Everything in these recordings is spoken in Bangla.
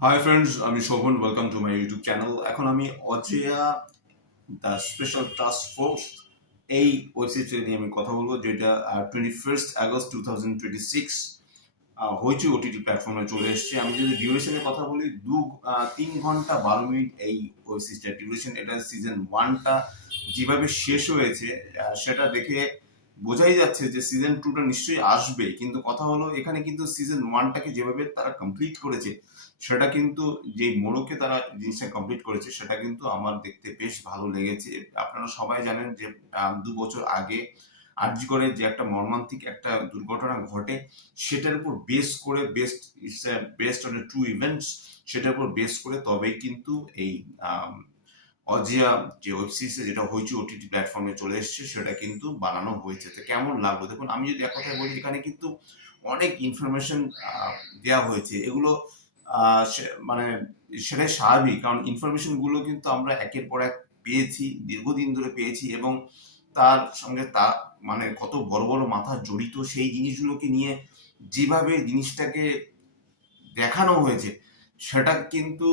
হাই ফ্রেন্ডস, আমি Shobhan. Welcome to my YouTube channel. এখন আমি Ajeya the special task force এই ওয়েব সিরিজটা নিয়ে আমি কথা বলবো, যেটা 21 আগস্ট 2026 হইচই ওটিটি প্ল্যাটফর্মে চলে এসেছে। আমি যদি ডিউরেশনের কথা বলি, 3 ঘন্টা 12 মিনিট এই ওয়েব সিরিজটার ডিউরেশন। এটা সিজন ওয়ানটা যেভাবে শেষ হয়েছে সেটা দেখে বোঝাই যাচ্ছে যে সিজন টুটা নিশ্চয়ই আসবে। কিন্তু কথা হলো, এখানে কিন্তু সিজন ওয়ানটাকে যেভাবে তারা কমপ্লিট করেছে, সেটা কিন্তু যে মোড়কে তারা জিনিসটা কমপ্লিট করেছে, সেটা কিন্তু আমার দেখতে বেশ ভালো লেগেছে। আপনারা সবাই জানেন যে 2 বছর আগে আরজি করে যে একটা মর্মান্তিক একটা দুর্ঘটনা ঘটে, সেটার উপর বেস করে বেসড অন ট্রু ইভেন্টস, সেটার উপর বেস করে তবেই কিন্তু এই আম, অজিয়া যে ওয়েব সিরিজ যেটা হয়েছে ওটিটি প্ল্যাটফর্মে চলে এসেছে, সেটা কিন্তু বানানো হয়েছে। তো কেমন লাগলো দেখুন। আমি যদি এক কথায় বলি, এখানে কিন্তু অনেক ইনফরমেশন দেওয়া হয়েছে। এগুলো মানে সেটাই স্বাভাবিক, কারণ ইনফরমেশন গুলো কিন্তু আমরা একের পর এক পেয়েছি, দীর্ঘদিন ধরে পেয়েছি, এবং তার সঙ্গে তা মানে কত বড় বড় মাথা জড়িত সেই জিনিসগুলোকে নিয়ে যেভাবে জিনিসটাকে দেখানো হয়েছে, সেটা কিন্তু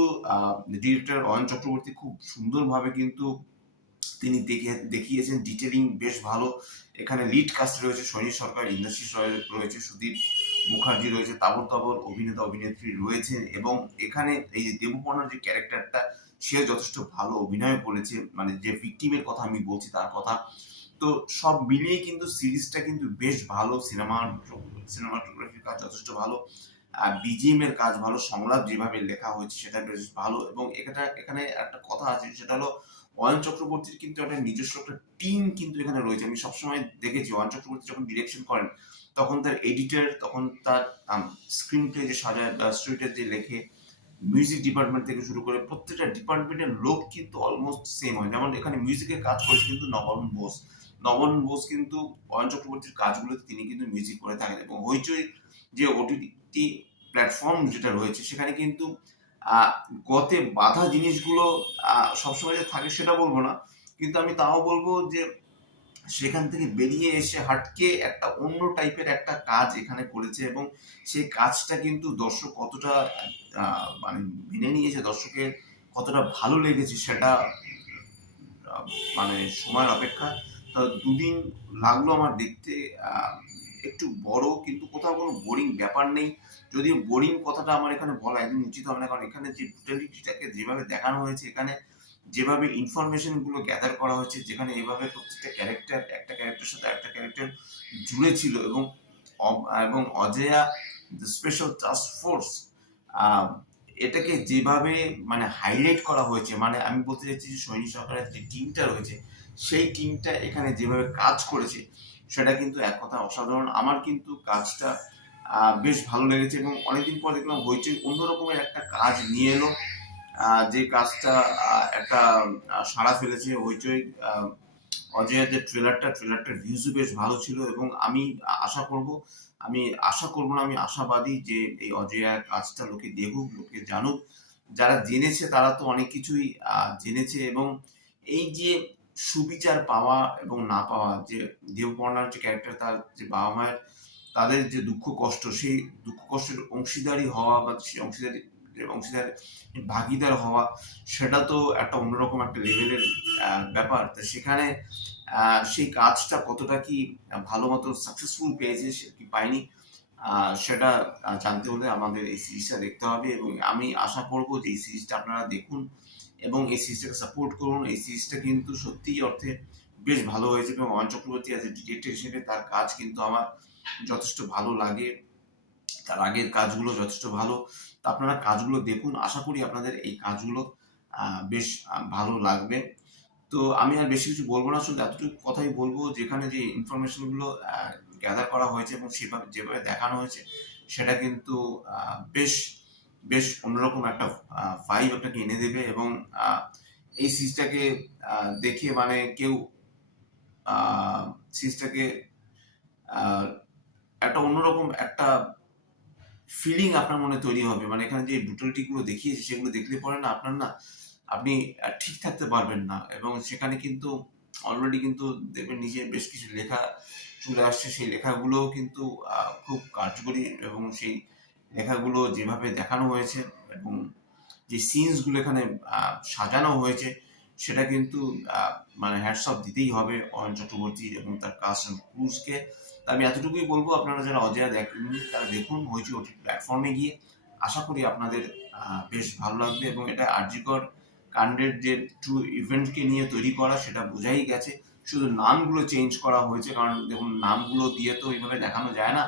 ডিরেক্টর অয়ন চক্রবর্তী খুব সুন্দরভাবে কিন্তু তিনি দেখিয়েছেন। ডিটেলিং বেশ ভালো। এখানে লিড কাস্ট রয়েছে সৈনী সরকার, ইন্দ্রাশিস রয় রয়েছে, সুদীপ মুখার্জি রয়েছে, তাবর তাবর অভিনেতা অভিনেত্রী রয়েছেন। এবং এখানে এই যে দেবকর্ণার যে ক্যারেক্টারটা, সে যথেষ্ট ভালো অভিনয় করেছে। মানে যে ভিকটিমের কথা আমি বলছি, তার কথা। তো সব মিলিয়ে কিন্তু সিরিজটা কিন্তু বেশ ভালো। সিনেমাটোগ্রাফির কাজ যথেষ্ট ভালো, বিজিএম এর কাজ ভালো, সংলাপ যেভাবে লেখা হয়েছে সেটা বেশ ভালো। এবং এখানে একটা কথা আছে, সেটা হলো অয়ন চক্রবর্তীর কিন্তু একটা নিজস্ব একটা টিম কিন্তু এখানে রয়েছে। আমি সবসময় দেখেছি অয়ন চক্রবর্তী যখন ডিরেকশন করেন, তখন তার এডিটর, তখন তার স্ক্রিন প্লে যে সাজায় বা স্টোরিটা যে লেখে, মিউজিক ডিপার্টমেন্ট থেকে শুরু করে প্রত্যেকটা ডিপার্টমেন্টের লোক কিন্তু অলমোস্ট সেম হয়। যেমন এখানে মিউজিকের কাজ করেছে কিন্তু নবন বোস কিন্তু অয়ন চক্রবর্তীর কাজগুলোতে তিনি কিন্তু মিউজিক করে থাকেন। এবং হইচই যে ওটিটি প্ল্যাটফর্ম যেটা রয়েছে, সেখানে কিন্তু আহ, গতে বাধা জিনিসগুলো সবসময় যে থাকে সেটা বলবো না, কিন্তু আমি তাও বলবো যে সেখান থেকে বেরিয়ে এসে হাটকে একটা অন্য টাইপের একটা কাজ এখানে করেছে। এবং সেই কাজটা কিন্তু দর্শক কতটা মানে মেনে নিয়েছে, দর্শকের কতটা ভালো লেগেছে, সেটা আহ, মানে সময়ের অপেক্ষা। তা 2 দিন লাগলো আমার দেখতে। আহ, একটু বড়, কিন্তু কোথাও কোনো বোরিং ব্যাপার নেই। যদিও বোরিং কথাটা আমার এখানে বলা একদম উচিত হবে না, কারণ এখানে যে ব্রুটালিটিটাকে যেভাবে দেখানো হয়েছে, এখানে যেভাবে ইনফরমেশন গুলো গ্যাদার করা হয়েছে, যেখানে এভাবে প্রত্যেকটা ক্যারেক্টার একটা ক্যারেক্টার সাথে একটা ক্যারেক্টার জুড়ে ছিল। এবং এবং Ajaya the special task force এটাকে যেভাবে মানে হাইলাইট করা হয়েছে, মানে আমি বলতে চাইছি যে সৈনী সরকারের যে টিমটা রয়েছে, সেই টিমটা এখানে যেভাবে কাজ করেছে, সেটা কিন্তু এক কথা অসাধারণ। আমার কিন্তু কাজটা বেশ ভালো লেগেছে। এবং অনেকদিন পর দেখলাম হইচই অন্যরকমের একটা কাজ নিয়ে এলো, যে কাজটা একটা সাড়া ফেলেছে হইচই। অজয়ের যে ট্রেলারটার ভিউজও বেশ ভালো ছিল। এবং আমি আশা করব, আমি আশা করব না, আমি আশাবাদী যে এই অজয়া কাজটা লোকে দেখুক, লোকে জানুক। যারা জেনেছে তারা তো অনেক কিছুই জেনেছে। এবং এই যে সুবিচার পাওয়া এবং না পাওয়া, যে দেবকর্ণার যে ক্যারেক্টার, তার যে বাবা মায়ের তাদের যে দুঃখ কষ্ট, সেই দুঃখ কষ্টের অংশীদারি হওয়া, বা সেই অংশীদার ভাগিদার হওয়া, সেটা তো একটা অন্যরকম একটা লেভেলের ব্যাপার। তো সেখানে সেই কাজটা কতটা কি ভালো মতো সাকসেসফুল পেয়েছে সে কি পায়নি, সেটা জানতে হলে আমাদের এই সিরিজটা দেখতে হবে। এবং আমি আশা করব যে এই সিরিজটা আপনারা দেখুন এবং এই সিরিজটাকে সাপোর্ট করুন। এই সিরিজটা কিন্তু সত্যিই অর্থে বেশ ভালো হয়েছে। এবং Ayan Chakraborty as a director হিসেবে তার কাজ কিন্তু আমার যথেষ্ট ভালো লাগে। তার আগের কাজগুলো যথেষ্ট ভালো। তো আপনারা কাজগুলো দেখুন, আশা করি আপনাদের এই কাজগুলো বেশ ভালো লাগবে। তো আমি আর বেশি কিছু বলবো না, শুধু এতটুকু কথাই বলবো, যেখানে যে ইনফরমেশন গুলো গ্যাদার করা হয়েছে এবং সেভাবে যেভাবে দেখানো হয়েছে, সেটা কিন্তু বেশ বেশ অন্যরকম একটা ভাইব আপনাকে এনে দেবে। এবং এই সিরিজটাকে দেখে মানে কেউ সিরিজটাকে একটা অন্যরকম একটা ফিলিং আপনার মনে তৈরি হবে। মানে এখানে যে ব্রুটালিটি গুলো দেখিয়েছে, সেগুলো দেখলে পরে না আপনার না, আপনি ঠিক থাকতে পারবেন না। এবং সেখানে কিন্তু অলরেডি কিন্তু দেখবেন নিজে বেশ কিছু লেখা চলে আসছে, সেই লেখাগুলোও কিন্তু খুব কার্যকরী। এবং সেই লেখাগুলো যেভাবে দেখানো হয়েছে, এবং যে সিনসগুলো এখানে সাজানো হয়েছে সেটা কিন্তু মানে হ্যাটস অফ দিতেই হবে অয়ন চক্রবর্তী এবং তার কাস্ট অ্যান্ড ক্রুজকে। আমি এতটুকুই বলবো, আপনারা যারা অজয়া দেখেননি তারা দেখুন হয়েছে ওটিটি প্ল্যাটফর্মে গিয়ে। আশা করি আপনাদের বেশ ভালো লাগবে এবং এটা আরজিকর কাণ্ডের যে ট্রু ইভেন্টকে নিয়ে তৈরি করা সেটা বোঝাই গেছে। শুধু নামগুলো চেঞ্জ করা হয়েছে, কারণ দেখুন নামগুলো দিয়ে তো এইভাবে দেখানো যায় না,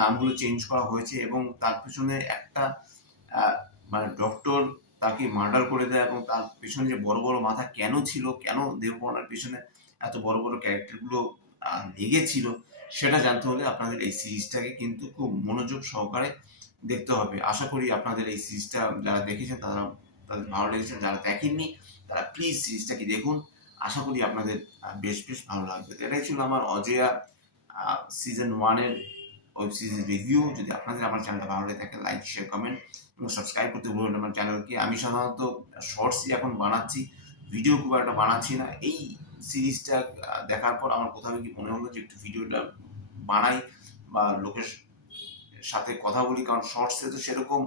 নামগুলো চেঞ্জ করা হয়েছে এবং তার পিছনে একটা মানে ডক্টর তাকে মার্ডার করে দেয় এবং তার পেছনে যে বড় বড় মাথা কেন ছিল, কেন দেববর্মার পেছনে এত বড় বড় ক্যারেক্টারগুলো লেগেছিল, সেটা জানতে হলে আপনাদের এই সিরিজটাকে কিন্তু খুব মনোযোগ সহকারে দেখতে হবে। আশা করি আপনাদের এই সিরিজটা যারা দেখেছেন তাদের ভালো লেগেছে, যারা দেখেননি তারা প্লিজ সিরিজটাকে দেখুন। আশা করি আপনাদের বেশ বেশ ভালো লাগবে। তো এটাই ছিল আমার Ajaya season 1-এর web series review. যদি আপনাদের আমার চ্যানেলটা ভালো লেগে থাকে, লাইক শেয়ার কমেন্ট এবং সাবস্ক্রাইব করতে ভুলবেন আমার চ্যানেলকে। আমি সাধারণত শর্টসই এখন বানাচ্ছি, ভিডিও খুব একটা বানাচ্ছি না। এই সিরিজটা দেখার পর আমার কোথাও কি মনে হলো যে একটু ভিডিওটা বানাই বা লোকের সাথে কথা বলি, কারণ শর্টসে তো সেরকম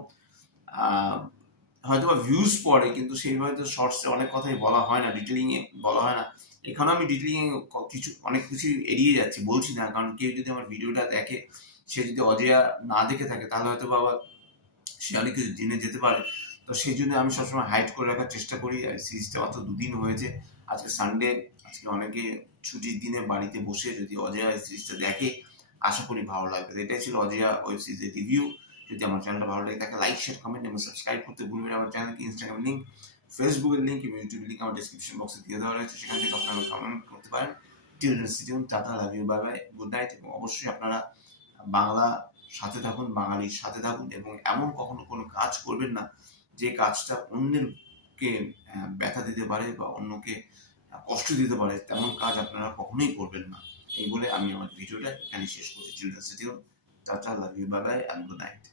হয়তো বা ভিউজ পড়ে, কিন্তু সেইভাবে তো শর্টসে অনেক কথাই বলা হয় না, ডিটেলিংয়ে বলা হয় না। এখানে আমি ডিটেলিংয়ে কিছু অনেক কিছু এড়িয়ে যাচ্ছি, বলছি না, কারণ কেউ যদি আমার ভিডিওটা দেখে, সে যদি অজয়া না দেখে থাকে তাহলে হয়তো বাবা সে অনেক কিছু জেনে যেতে পারে। তো সেই জন্য আমি সবসময় হাইড করে রাখার চেষ্টা করি। সিরিজটা মাত্র 2 দিন হয়েছে, আজকে সানডে, আজকে অনেকে ছুটির দিনে বাড়িতে বসে যদি অজয়া সিরিজটা দেখে আশা করি ভালো লাগবে। তো এটাই ছিল অজয়া ওয়েব সিরিজের রিভিউ। যদি আমার চ্যানেলটা ভালো লাগে তাকে লাইক শেয়ার কমেন্ট এবং সাবস্ক্রাইব করতে ভুলবেন আমার চ্যানেলকে। ইনস্টাগ্রাম লিঙ্ক, ফেসবুকের লিঙ্ক এবং ইউটিউবের লিঙ্ক আমার ডিসক্রিপশন বক্সে দিয়ে দেওয়া রয়েছে, সেখান থেকে আপনারা কমেন্ট করতে পারেন। Till then, stay tune, tata, love you, bye bye, good night. এবং অবশ্যই আপনারা বাংলা সাথে থাকুন, বাঙালির সাথে থাকুন এবং এমন কখনো কোনো কাজ করবেন না যে কাজটা অন্যকে ব্যথা দিতে পারে বা অন্যকে কষ্ট দিতে পারে, তেমন কাজ আপনারা কখনোই করবেন না। এই বলে আমি আমার ভিডিওটা এখানে শেষ করছি। Children, tata, love you, bye bye, and good night.